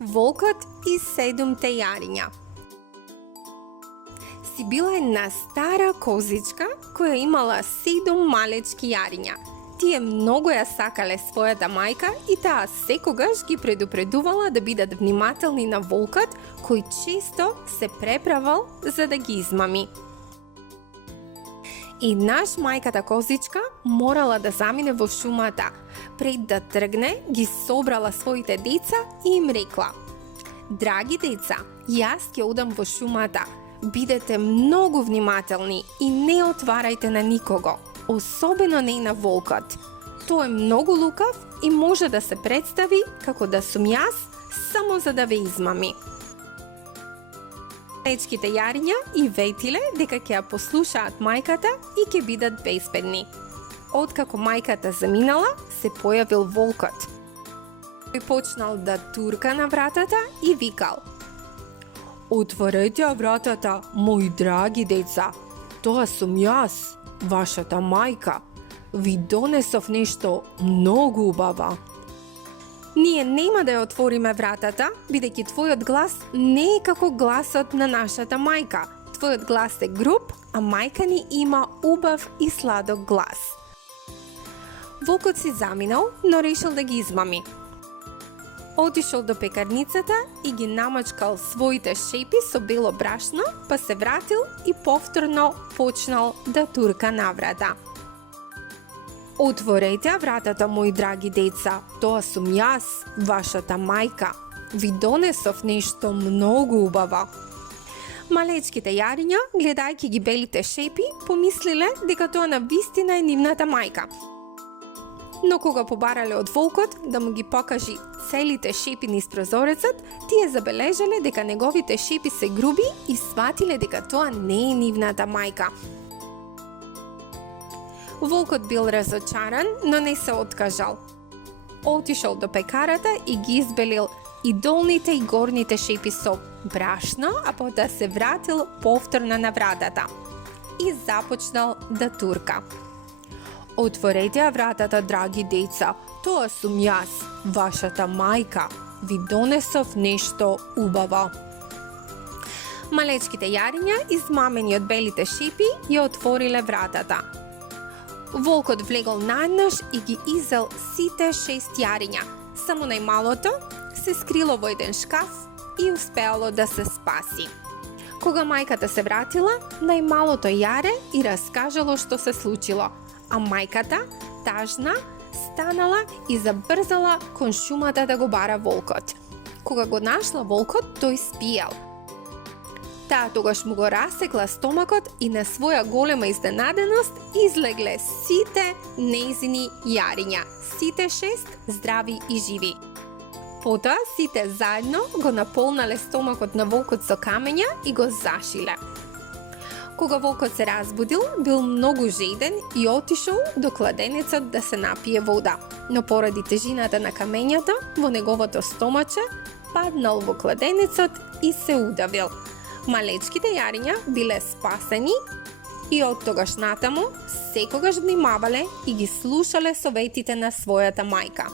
Волкот и 7 јариња. Си била една стара козичка која имала 7 малечки јариња. Тие многу ја сакале својата мајка и таа секогаш ги предупредувала да бидат внимателни на волкот, кој често се преправал за да ги измами. И наш мајката козичка морала да замине во шумата. Пред да тргне, ги собрала своите деца и им рекла: "Драги деца, јас ќе одам во шумата. Бидете многу внимателни и не отварајте на никого, особено не на волкот. Тој е многу лукав и може да се представи како да сум јас, само за да ве измами." Малечките јариња и ветиле дека ќе ја послушаат мајката и ќе бидат безбедни. Откако мајката заминала, се појавил волкот. Тој почнал да турка на вратата и викал: "Отворете ја вратата, мои драги деца. Тоа сум јас, вашата мајка. Ви донесов нешто многу убава." "Ние нема да ја отвориме вратата, бидејќи твојот глас не е како гласот на нашата мајка. Твојот глас е груб, а мајка ни има убав и сладок глас." Волкот си заминал, но решил да ги измами. Отишол до пекарницата и ги намачкал своите шепи со бело брашно, па се вратил и повторно почнал да турка на врата. "Отворете ја вратата, мои драги деца. Тоа сум јас, вашата мајка. Ви донесов нешто многу убаво." Малечките јариња, гледајќи ги белите шепи, помислиле дека тоа навистина е нивната мајка. Но кога побарале од волкот да му ги покажи целите шепи низ прозорецот, тие забележале дека неговите шепи се груби и сватиле дека тоа не е нивната мајка. Волкот бил разочаран, но не се откажал. Отишол до пекарата и ги избелил и долните и горните шепи со брашно, а потоа се вратил повторно на вратата и започнал да турка. "Отворете ја вратата, драги деца. Тоа сум јас, вашата мајка. Ви донесов нешто убаво." Малечките јариња, измамени од белите шипи, ја отвориле вратата. Волкот влегол наеднаш и ги изел сите 6 јариња. Само најмалото се скрило во еден шкаф и успеало да се спаси. Кога мајката се вратила, најмалото јаре и раскажало што се случило, а мајката, тажна, станала и забрзала кон шумата да го бара волкот. Кога го нашла волкот, тој спиел. Таа тогаш му го расекла стомакот и на своја голема изненаденост излегле сите нејзини јариња, сите 6 здрави и живи. Потоа сите заедно го наполнале стомакот на волкот со камења и го зашиле. Кога волкот се разбудил, бил многу жеден и отишол до кладенецот да се напие вода, но поради тежината на камењата во неговото стомаче, паднал во кладенецот и се удавил. Малечките јариња биле спасени и од тогаш натаму секогаш внимавале и ги слушале советите на својата мајка.